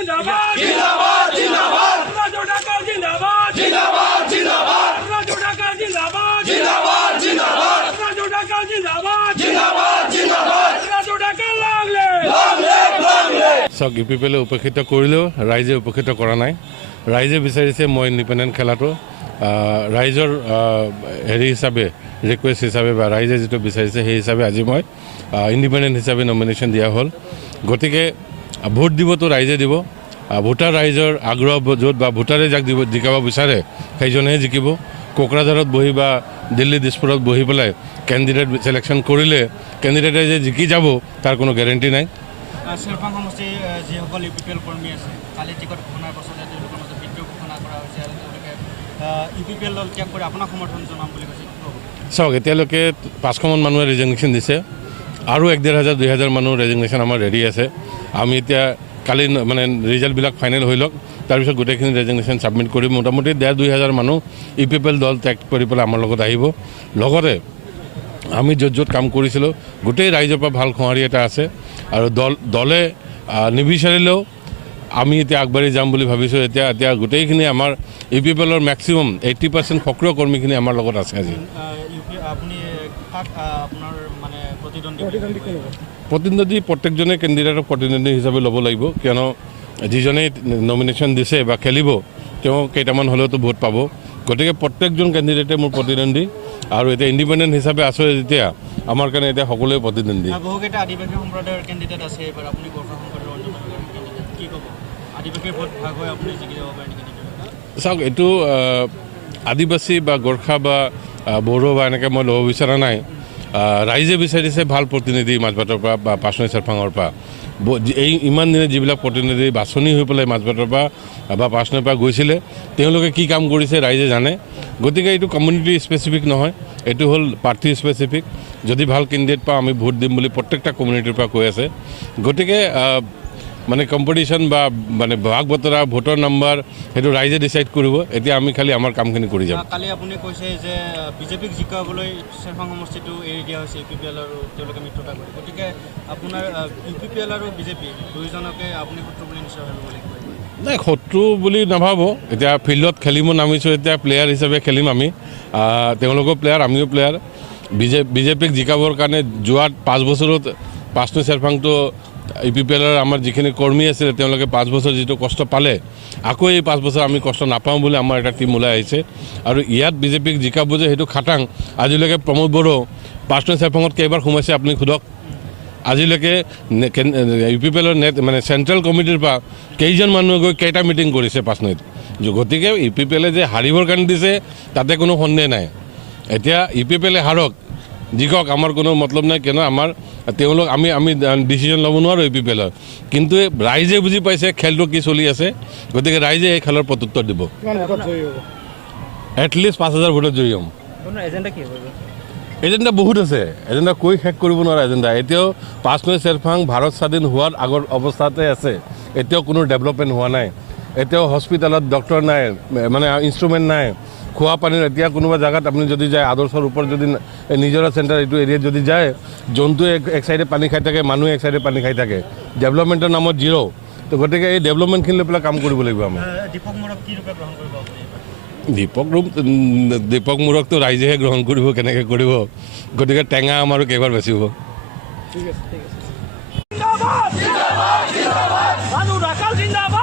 जिंदाबाद जिंदाबाद जिंदाबाद राजू ढाका जिंदाबाद जिंदाबाद जिंदाबाद राजू ढाका जिंदाबाद जिंदाबाद जिंदाबाद राजू ढाका जिंदाबाद जिंदाबाद जिंदाबाद राजू ढाका लॉन्ग ले सक ইউপিপিএলে উপেক্ষিত কৰিলেও ৰাইজে উপেক্ষিত কৰা নাই ৰাইজে বিচাৰিছে মই ইণ্ডিপেণ্ডেণ্ট খেলাটো ৰাইজৰ হেৰি হিচাপে ৰিকুৱেষ্ট হিচাপে বা ৰাইজে যেটো বিচাৰিছে সেই হিচাপে আজি মই ইণ্ডিপেণ্ডেণ্ট হিচাপে নমিনেশ্যন দিয়া হ'ল গতিকে ভোট দিবতো ৰাইজে দিব ভোটাৰ ৰাইজৰ আগ্ৰহ য'ত বা ভোটাৰে যাক দিব জিকাব বিচাৰে সেইজনেহে জিকিব কোকৰাঝাৰত বহি বা দিল্লী দিছপুৰত বহি পেলাই কেণ্ডিডেট চিলেকশ্যন কৰিলে কেণ্ডিডেটে যে জিকি যাব তাৰ কোনো গেৰেণ্টি নাই চেৰপাং সমষ্টি যিসকল ইউপিপিএল কৰ্মী আছে কালি টিকট ঘোষণাৰ পাছতে তেওঁলোকৰ মাজত বিদ্ৰোহ ঘোষণা কৰা হৈছে আৰু তেওঁলোকে ইউপিপিএল দল ত্যাগ কৰি আপোনাক সমৰ্থন জনাম বুলি কৈছে চাওক এতিয়ালৈকে 500মান মানুহে ৰিজিগনেশ্যন দিছে আৰু 1,500 2,000 মানুহ ৰেজিগনেশ্যন আমাৰ ৰেডি আছে আমি এতিয়া কালি মানে ৰিজাল্টবিলাক ফাইনেল হৈ লওক তাৰপিছত গোটেইখিনি ৰেজিগনেশ্যন ছাবমিট কৰি মোটামুটি 1,500-2,000 মানুহ ইউপিপিএল দল ত্যাগ কৰি পেলাই আমাৰ লগত আহিব লগতে আমি য'ত য'ত কাম কৰিছিলোঁ গোটেই ৰাইজৰ পৰা ভাল সঁহাৰি এটা আছে আৰু দলে নিবিচাৰিলেও আমি এতিয়া আগবাঢ়ি যাম বুলি ভাবিছোঁ এতিয়া গোটেইখিনি আমাৰ ইউপিপিএলৰ মেক্সিমাম 80% সক্ৰিয় কৰ্মীখিনি আমাৰ লগত আছে আজি প্ৰতিদ্বন্দ্বী প্ৰত্যেকজনে কেণ্ডিডেটক প্ৰতিদ্বন্দ্বী হিচাপে ল'ব লাগিব কিয়নো যিজনে নমিনেশ্যন দিছে বা খেলিব তেওঁ কেইটামান হ'লেওতো ভোট পাব গতিকে প্ৰত্যেকজন কেণ্ডিডেটে মোৰ প্ৰতিদ্বন্দ্বী আৰু এতিয়া ইণ্ডিপেণ্ডেণ্ট হিচাপে আছোঁ যেতিয়া আমাৰ কাৰণে এতিয়া সকলোৱে প্ৰতিদ্বন্দ্বী বহুকেইটা আদিবাসী সম্প্ৰদায়ৰ কেণ্ডিডেট আছে এইবাৰ আপুনি গোৰ্খা সম্প্ৰদায়ৰ অন্যতম কেণ্ডিডেট কি ক'ব আদিবাসীৰ ভোট ভাগ হৈ আপুনি জিকি যাব পাৰে নেকি চাওক এইটো আদিবাসী বা গোৰ্খা বা বড়ো বা এনেকৈ মই ল'ব বিচৰা নাই ৰাইজে বিচাৰিছে ভাল প্ৰতিনিধি মাজবাটৰ পৰা বা পাঁচনৈ চেৰপাঙৰ পৰা এই ইমান দিনে যিবিলাক প্ৰতিনিধি বাছনি হৈ পেলাই মাজবাটৰ পৰা বা পাঁচনৈৰ পৰা গৈছিলে তেওঁলোকে কি কাম কৰিছে ৰাইজে জানে গতিকে এইটো কমিউনিটি স্পেচিফিক নহয় এইটো হ'ল প্ৰাৰ্থী স্পেচিফিক যদি ভাল কেণ্ডিডেট পাওঁ আমি ভোট দিম বুলি প্ৰত্যেকটা কমিউনিটিৰ পৰা কৈ আছে গতিকে মানে কম্পিটিশ্যন বা মানে ভাগ বতৰা ভোটৰ নাম্বাৰ সেইটো ৰাইজে ডিচাইড কৰিব এতিয়া আমি খালি আমাৰ কামখিনি কৰি যাম কালি আপুনি কৈছে যে বিজেপিক জিকাবলৈ চেৰপাং সমষ্টিটো এৰি দিয়া হৈছে ইউপিপিএল আৰু তেওঁলোকে মিত্ৰতা কৰি গতিকে আপোনাৰ ইউপিপিএল আৰু বিজেপি দুয়োজনকে আপুনি শত্ৰু বুলি নিশ্চয় ভাবিব লাগিব নাই শত্ৰু বুলি নাভাবোঁ এতিয়া ফিল্ডত খেলিব নামিছোঁ এতিয়া প্লেয়াৰ হিচাপে খেলিম আমি তেওঁলোকৰ প্লেয়াৰ আমিও প্লেয়াৰ বিজেপিক জিকাবৰ কাৰণে যোৱা 5 বছৰত পাঁচনৈ চেৰপাংটো ইউপিপিএলৰ আমাৰ যিখিনি কৰ্মী আছিলে তেওঁলোকে 5 বছৰ যিটো কষ্ট পালে আকৌ এই 5 বছৰ আমি কষ্ট নাপাওঁ বুলি আমাৰ এটা টিম ওলাই আহিছে আৰু ইয়াত বিজেপিক জিকাব যে সেইটো খাটাং আজিলৈকে প্ৰমোদ বড়ো পাঁচনৈ চেৰপাঙত কেইবাৰ সোমাইছে আপুনি সোধক আজিলৈকে ইউপিপিএলৰ মানে চেণ্ট্ৰেল কমিটিৰ পৰা কেইজন মানুহে গৈ কেইটা মিটিং কৰিছে পাঁচনৈত গতিকে ইউপিপিএলে যে হাৰিবৰ কাৰণে দিছে তাতে কোনো সন্দেহ নাই এতিয়া ইউপিপিএলে হাৰক জিকক আমাৰ কোনো মতলব নাই কিয়নো আমাৰ তেওঁলোক আমি ডিচিশ্যন ল'ব নোৱাৰোঁ ইউপিপিএলৰ কিন্তু ৰাইজে বুজি পাইছে খেলটো কি চলি আছে গতিকে ৰাইজে এই খেলৰ প্ৰত্যুত্তৰ দিব এটলিষ্ট 5,000 ভোটত জয়ী হ'ম এজেণ্ডা বহুত আছে এজেণ্ডা কৈ শেষ কৰিব নোৱাৰা এজেণ্ডা এতিয়াও পাঁচনৈ চেৰপাং ভাৰত স্বাধীন হোৱাৰ আগৰ অৱস্থাতে আছে এতিয়াও কোনো ডেভেলপমেণ্ট হোৱা নাই এতিয়াও হস্পিটেলত ডক্টৰ নাই মানে ইনষ্ট্ৰুমেণ্ট নাই খোৱা পানীৰ এতিয়া কোনোবা জেগাত আপুনি যদি যায় আদৰ্শৰ ওপৰত যদি নিজৰা চেণ্টাৰ এইটো এৰিয়াত যদি যায় জন্তুৱে এক চাইডে পানী খাই থাকে মানুহে এক চাইডে পানী খাই থাকে ডেভেলপমেণ্টৰ নামত জিৰ' তো গতিকে এই ডেভেলপমেণ্টখিনি লৈ পেলাই কাম কৰিব লাগিব আমি দীপক মূৰকটো ৰাইজেহে গ্ৰহণ কৰিব কেনেকৈ কৰিব গতিকে টেঙা আমাৰো কেইবাৰ বেছি হ'ব जिंदाबाद जिंदाबाद जिंदाबाद राजू ढाका जिंदाबाद